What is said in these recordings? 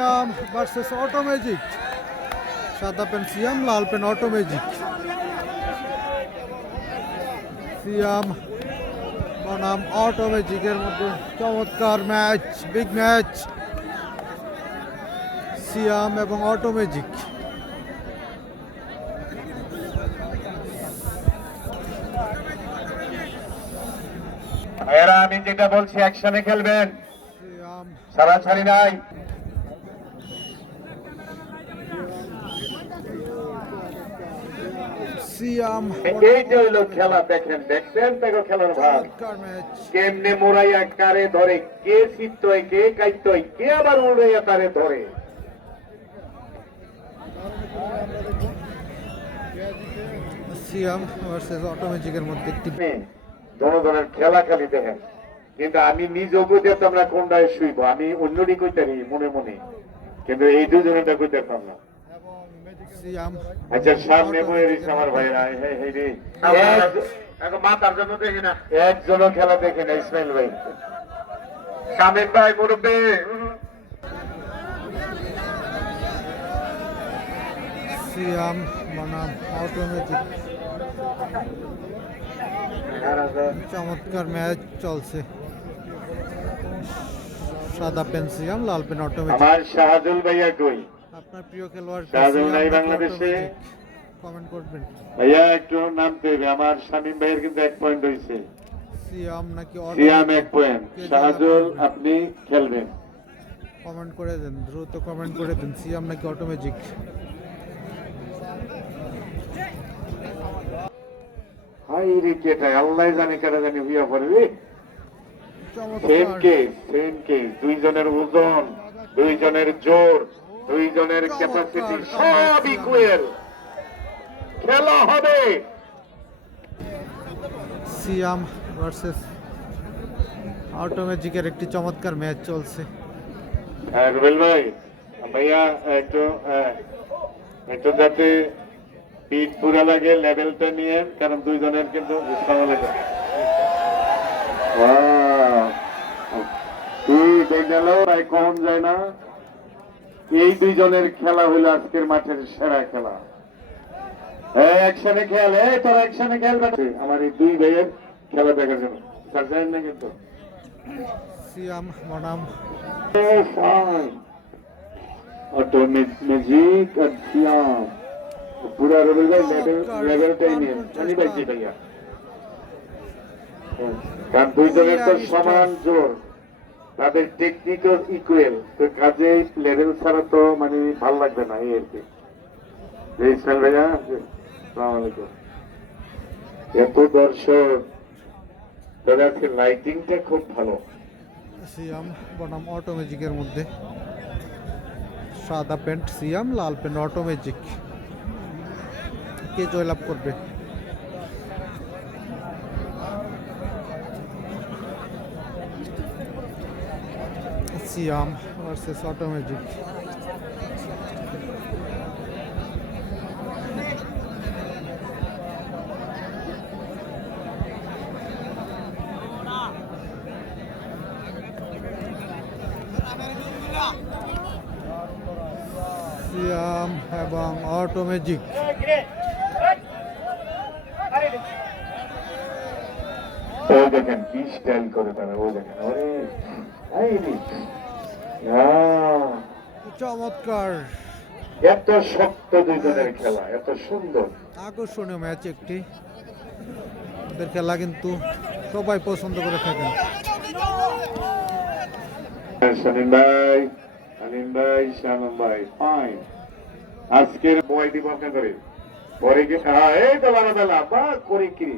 সিয়াম versus auto magic. সাদা pen সিয়াম, লাল pen auto magic. সিয়াম বনাম auto ম্যাজিকের মধ্যে চমৎকার ম্যাচ, বিগ ম্যাচ। সিয়াম এবং অটো ম্যাজিক। এরা আমি যেটা বলছি একসাথে খেলবেন, সিয়াম ছাড়াছাড়ি নাই। সিয়াম এই যে হইলো খেলা, দেখেন দেখছেন দেখো খেলার ভাগ চমৎকার ম্যাচ। কেমনে মোড়াইয়া কারে ধরে, কে চিত্ত হয়, কে কাইত্য হয়, কে আবার উড়াইয়া তারে ধরে। সিয়াম ভার্সেস অটো ম্যাজিকের মধ্যে একটি ধরনের খেলা খালি দেখেন, কিন্তু আমি নিজেও কইতে আমরা কোনটায় শুইব, আমি অন্যটি কইতারি মনে মনে, কিন্তু এই দুজনেটা কইতে পারলাম না। সিয়াম আচ্ছা সামনে বয়ে রয়েছে আমার ভাইরা, মাতার জন্য দেখি না, একজনও খেলা দেখি না। ইসমাইল ভাই, শামীম ভাই মুরব্বী, সিয়াম বনাম অটো ম্যাজিক। চমৎকার ম্যাচ চলছে। সাদা পেন সিয়াম, লাল পেন অটো ম্যাজিক। আমার শাহজুল ভাইয়া কই? আপনার প্রিয় খেলোয়াড় শাহজুল নাই বাংলাদেশে? কমেন্ট করবেন। ভাইয়া একটু নামতে হবে, আমার শামীম ভাইয়ের কিন্তু 1 পয়েন্ট হয়েছে। সিয়াম নাকি অটো সিয়াম ম্যাজিক? 1 পয়েন্ট, শাহজুল আপনি খেলবেন। কমেন্ট করে দেন, দ্রুত কমেন্ট করে দেন, সিয়াম নাকি অটো ম্যাজিক। হাই রে কেটাই, আল্লাহ জানে কারা জানি হইয়া পড়বে। সেম চমৎকার কেস, দুইজনের ওজন, দুইজনের জোর, দুইজনের ক্যাপাসিটি সব ইকুয়াল। খেলা হবে। সিয়াম ভার্সেস অটো ম্যাজিকের একটি চমৎকার ম্যাচ চলছে। রুবেল ভাই, ভাইয়া একটু একটু যাতে পিঠ পুরা লাগে লেভেলটা নিয়ে, কারণ দুইজনের কিন্তু ভালো লাগে। কম যায় না। এই দুইজনের খেলা হইল আজকের মাঠের সেরা খেলা। একসাথে খেল, তোরা একসাথে খেলবে। আমার এই দুই ভাইয়ের খেলা দেখার জন্য জানেন না কিন্তু সিয়াম বনাম অটো ম্যাজিক আর সিয়াম পুরা রবি ভাই লেভেলটাই নিয়ে আমি পাইছি ভাইয়া, কারণ দুইজনের তো সমান জোর, তাদের টেকনিক্যাল ইকুয়াল, তো কাজে লেভেল ছাড়া তো মানে ভাল লাগবে না। এই আর কি। ইসমাইল ভাইয়া, আসসালামু আলাইকুম। এত দর্শক, তবে আজকে লাইটিংটা খুব ভালো। সিয়াম বনাম অটো ম্যাজিকের মধ্যে সাদা প্যান্ট সিয়াম, লাল প্যান্ট অটো ম্যাজিক। কে জয়লাভ করবে? সিয়াম ভার্সেস অটো ম্যাজিক। সিয়াম এবং অটো ম্যাজিক। ওই দেখেন কি স্টাইল করে তারা, ওই দেখেন, চমৎকার, এত শক্ত দুইজনের খেলা, এত সুন্দর আকর্ষণীয় ম্যাচ একটি। ওদের খেলা কিন্তু সবাই পছন্দ করে থাকেন। শামীম ভাই, আলিম ভাই, শালম ভাই, ফাইন। আজকের বয় দিব আপনাদের পরে কি? এই তো বেলা বা করে কি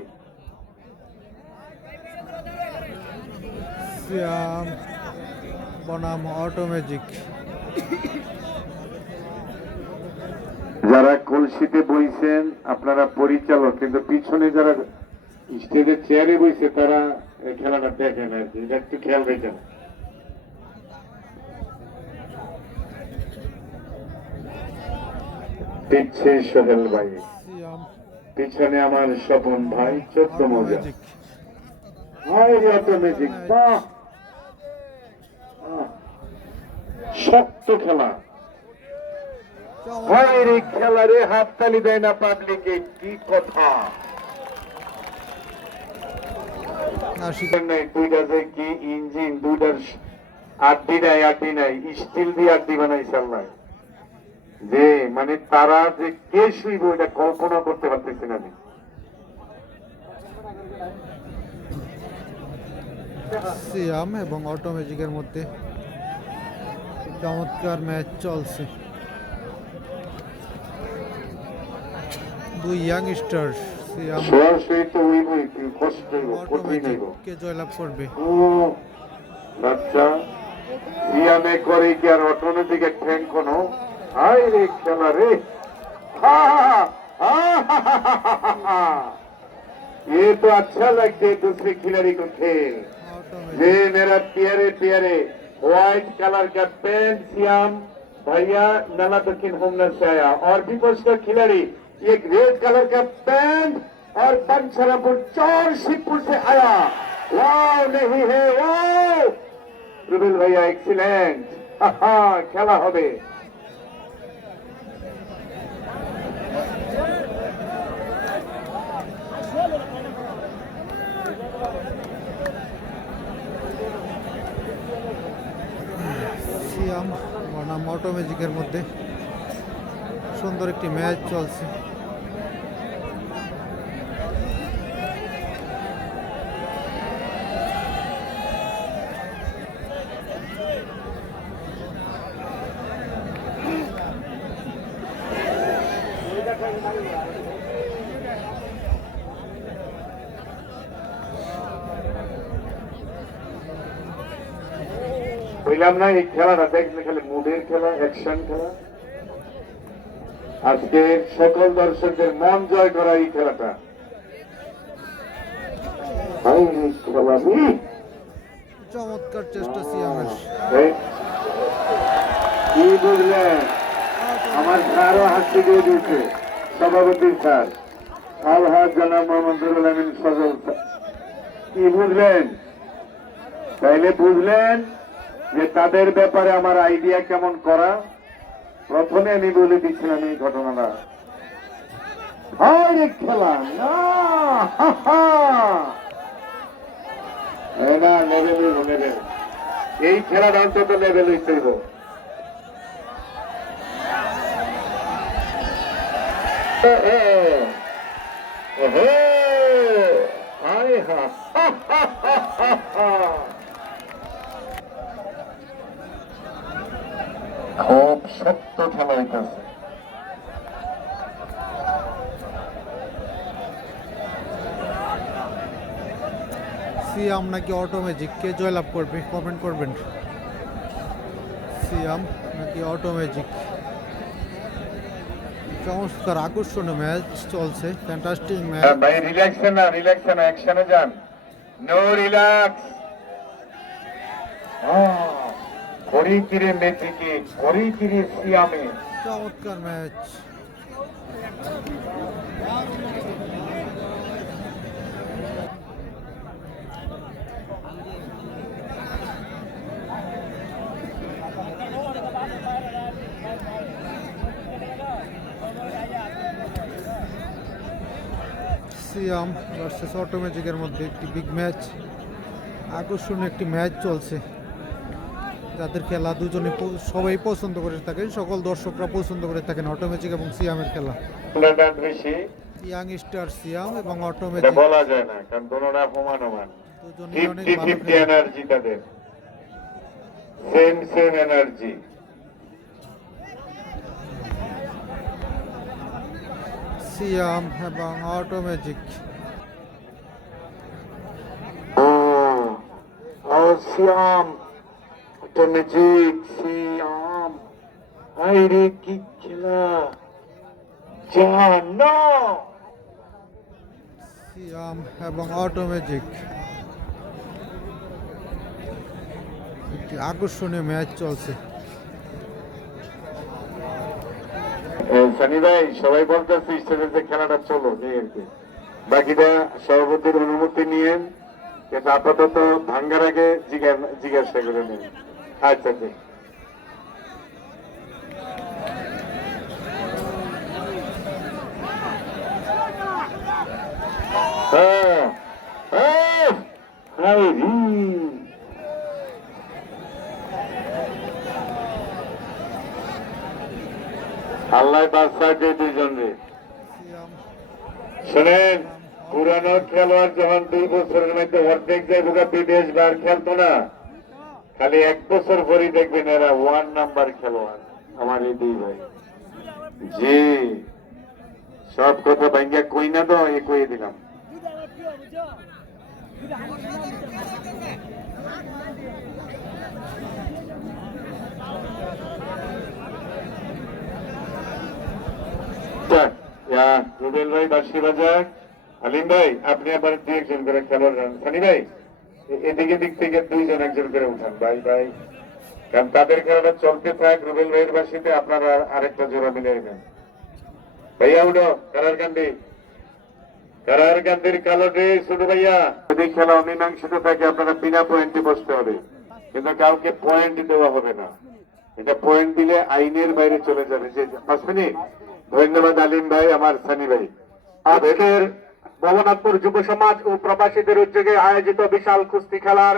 সিয়াম বনাম অটো ম্যাজিক। যারা কলসিতে বইছেন আপনারা পরিচালক, কিন্তু পিছনে যারা স্টেজের চেয়ারে বইছে তারা এই খেলাটা দেখেন আর কি, এটা একটু খেয়াল রেখেন। পিচ্ছে সোহেল ভাই, সিয়াম পিছনে আমার স্বপন ভাই, 14 অটো মজা। ম্যাজিক। অটো ম্যাজিক, বাহ, শক্ত খেলা। ভাইয়ের এই খেলারে হাততালি দেয় না পাবলিকে, কি কথা নাই। দুইটা যে কি ইঞ্জিন, দুইটার আড্ডি নাই স্টিল দিয়ে আড্ডি বানাইছে আল্লাহ। যে মানে তারা যে কে শুইব এটা কল্পনা করতে পারতেছি না আমি। সিয়াম এবং অটোমেজিকের মধ্যে চমৎকার ম্যাচ চলছে। দুই ইয়াংস্টার সিয়াম সরাসরি তো উইবই, কষ্ট হইব, কঠিন হইব। অটোমেজিককে জয়লাভ করবে। ও বাচ্চা সিয়ামে করে কি আর অটোমেটিক ট্রেন কোনো? হায় রে খেলা রে, ये तो अच्छा लगते दूसरे खिलाड़ी को खेल। ये मेरा प्यारे प्यारे व्हाइट कलर का पैंट सियाम भैया नाला दक्षिण होमनर से आया, और विपक्ष का खिलाड़ी एक रेड कलर का पैंट और पंचरापुर चौर शिवपुर से आया। वाह नहीं है, वाह रुबेल भैया एक्सीलेंट, खेला होबे। সিয়াম বনাম অটোমেজিকের মধ্যে সুন্দর একটি ম্যাচ চলছে। বললাম না এই খেলাটা দেখলে খালি মুডের খেলা, অ্যাকশন খেলা। আজকে সকল দর্শকদের মন জয় করা এই খেলাটা। চমৎকার চেষ্টা সিয়ামের। কি বুঝলেন? আমার স্যারও হাসি দিয়ে দিয়েছে, সভাপতি স্যার আলহাজ জনাব মোহাম্মদুল আমিন সজল। কি বুঝলেন? তাইলে বুঝলেন যে তাদের ব্যাপারে আমার আইডিয়া কেমন করা। প্রথমে আমি বলে দিচ্ছিলাম এই ঘটনাটা। খেলা না লেভেল লেভেল, এই খেলাটা অন্তত লেভেল হইতে হইব। খুব সত্য খেলা হইতেছে। সিয়াম নাকি অটোমেজিককে জয়লাভ করবে, কমেন্ট করবেন। সিয়াম নাকি অটোমেজিক। চমৎকার আকর্ষণীয় ম্যাচ চলছে, ফ্যান্টাস্টিক ম্যাচ। ভাই রিল্যাক্সে না, রিল্যাক্সে না, অ্যাকশনে যান। No relax. ঘড়ি কিরে মেথিকে, ঘড়ি কিরে সিয়ামে। চমৎকার ম্যাচ। সিয়াম ভার্সেস অটোমেজিকের মধ্যে একটি বিগ ম্যাচ, আকর্ষণীয় একটি ম্যাচ চলছে। যাদের খেলা দুজনে সবাই পছন্দ করে থাকেন, সকল দর্শকরা পছন্দ করে থাকেন অটোমেজিক এবং সিয়ামের খেলা। ইয়াং স্টার সিয়াম এবং অটোমেজিক বলা যায় না, কারণ দুটোটা সমান। দুজনেই অনেক ভালো খেলে। এনার্জি তাদের সেম সেম এনার্জি। সিয়াম এবং অটোমেজিক। সিয়াম অটোমেজিক, সিয়াম আইরে কি খেলা জানো। সিয়াম এবং অটোমেজিক একটি আকর্ষণীয় ম্যাচ চলছে। সানি ভাই সবাই বলতেছে স্টেজে যে খেলাটা চলো নেই আর কি, বাকিটা সভাপতির অনুমতি নিয়ে এটা আপাতত ভাঙ্গার আগে জিজ্ঞাসা করে নেন। আচ্ছা আল্লাহ বাদশাকে দুইজন রে সিয়াম শোনেন, পুরানো খেলোয়াড় যখন 2 বছরের মধ্যে অর্ধেক যায় বোকা বিদেশ বার খেলতো না, খালি 1 বছর পরই দেখবেন এরা 1 নাম্বার খেলোয়াড়। আমার এই 2 ভাই জি সব কথা ভাঙ্গা কই না তো এ কই দিলাম। রুবেল ভাই বাঁশি বাজার, আলিম ভাই আপনি আবার 2-1 জন করে খেলোয়াড় রান, সানি ভাই এদিকে দিক থেকে 2 জন 1 জন করে উঠান ভাই ভাই, কারণ তাদের খেলাটা চলতে থাক। রুবেল ভাইয়ের বাসিতে আপনারা আরেকটা জোড়া মিলিয়ে নেন। ভাইয়া উঠো, কারার গান্ধীর কালো ড্রেস ছোট ভাইয়া। যদি খেলা অমীমাংসিত থাকে আপনারা বিনা পয়েন্টে বসতে হবে, কিন্তু কাউকে পয়েন্ট দেওয়া হবে না। এটা পয়েন্ট দিলে আইনের বাইরে চলে যাবে। যে 5 মিনিট। ধন্যবাদ আলিম ভাই, আমার সানি ভাই। আজকের ভবনাথপুর যুব সমাজ ও প্রবাসীদের উদ্যোগে আয়োজিত বিশাল কুস্তি খেলার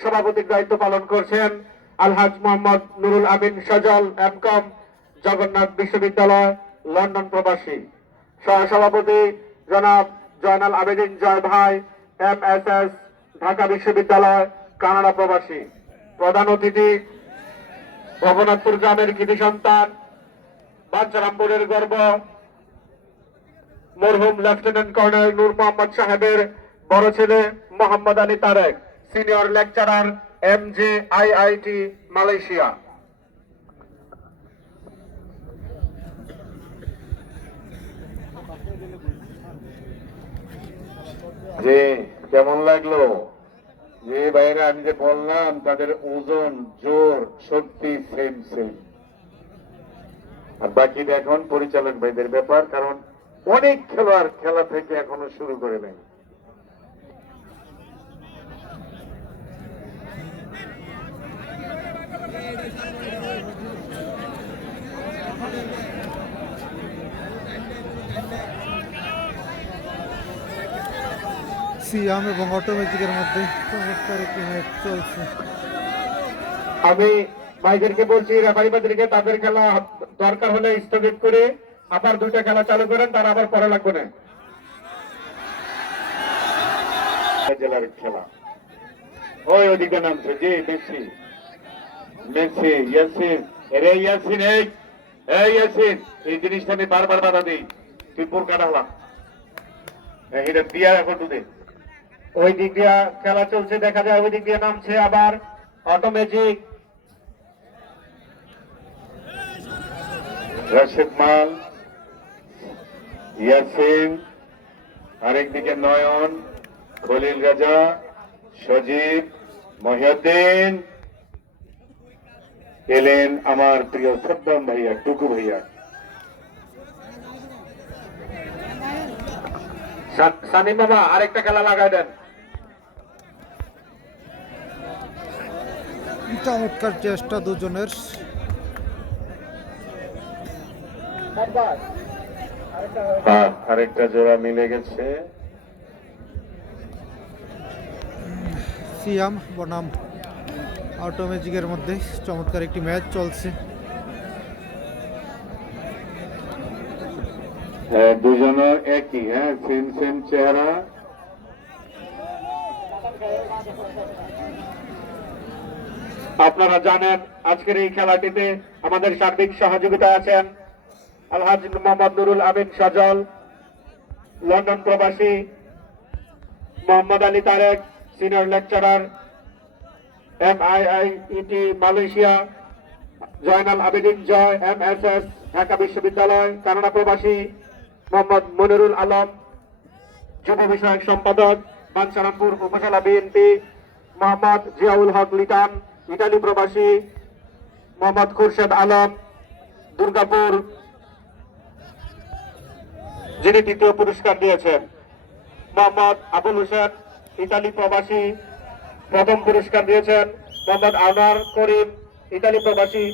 সভাপতির দায়িত্ব পালন করছেন আলহাজ মোহাম্মদ নুরুল আমিন সজল, এমকম, জগন্নাথ বিশ্ববিদ্যালয়, লন্ডন প্রবাসী। সহসভাপতি জনাব জয়নাল আবেদিন জয় ভাই, MSS, ঢাকা বিশ্ববিদ্যালয়, কানাডা প্রবাসী। প্রধান অতিথি ভবনাথপুর গ্রামের কৃতি সন্তান, বাঞ্ছারামপুরের গর্ব, মরহুম লেফটেন্যান্ট কর্নেল নূর মোহাম্মদ সাহেবের বড় ছেলে Mohammad Ali Tareq, senior lecturer, MJIIT, Malaysia. যে কেমন লাগলো? যে বাইরে আমি যে বললাম তাদের ওজন, জোর, শক্তি সেম সেম। আর বাকি এখন পরিচালক ভাইদের ব্যাপার, কারণ অনেক খেলোয়াড় খেলা থেকে এখনো শুরু করে নাই। সিয়াম এবং অটোমেটিকের মধ্যে চমৎকার একটি ম্যাচ চলছে। আমি ভাইদেরকে বলছি, রেফারিবাদেরকে তাদের খেলা দরকার হলে স্থগিত করে আবার 2টা খেলা চালু করেন, তারা আবার পরে লাগবে না। জেলার খেলা ওই ওদিকে নামছে যে মেসি, মেসি, ইয়াসিন, এরে ইয়াসিন, এই ইয়াসিন, এই জিনিসটা আমি বারবার বাধা দিই, তুই পুর কাটালা এটা দিয়া এখন তুই ওই দিক দিয়ে খেলা চলছে, দেখা যায় ওই দিক দিয়ে নামছে আবার অটোমেটিক। রাশেদ মাল, ইয়াসিন, আরেকদিকে নয়ন, খলিল রাজা, সজীব, মহিউদ্দিন, এলেন আমার প্রিয় সদ্দাম ভাইয়া, টুকু ভাইয়া। সানিম বাবা আরেকটা খেলা লাগাই দেন। চমৎকার চেষ্টা দুজনের। আরেকটা জোড়া মিলে গেছে। সিয়াম বনাম অটোমেটিকের মধ্যে চমৎকার একটি ম্যাচ চলছে। দুজনের একই, হ্যাঁ সেম সেম চেহারা। আপনারা জানেন আজকের এই খেলাটিতে আমাদের সার্বিক সহযোগিতায় আছেন আলহাজ মোহাম্মদ নুরুল আমিন সজল, লন্ডন প্রবাসী, Mohammad Ali Tareq, senior lecturer, MIIT, Malaysia, Joynal Abedin Joy, MSS, Dhaka বিশ্ববিদ্যালয়, কানাডা প্রবাসী, মোহাম্মদ মনিরুল আলম, যুব বিষয়ক সম্পাদক, বাঞ্ছারামপুর উপজেলা BNP, মোহাম্মদ জিয়াউল হক লিটান, ইতালি প্রবাসী, মোহাম্মদ খুরশেদ আলম, দুর্গাপুর, যিনি 2য় পুরস্কার দিয়েছেন, মোহাম্মদ আবুল হোসেন, ইতালি প্রবাসী, 1ম পুরস্কার দিয়েছেন, মোহাম্মদ আনোয়ার করিম, ইতালি প্রবাসী।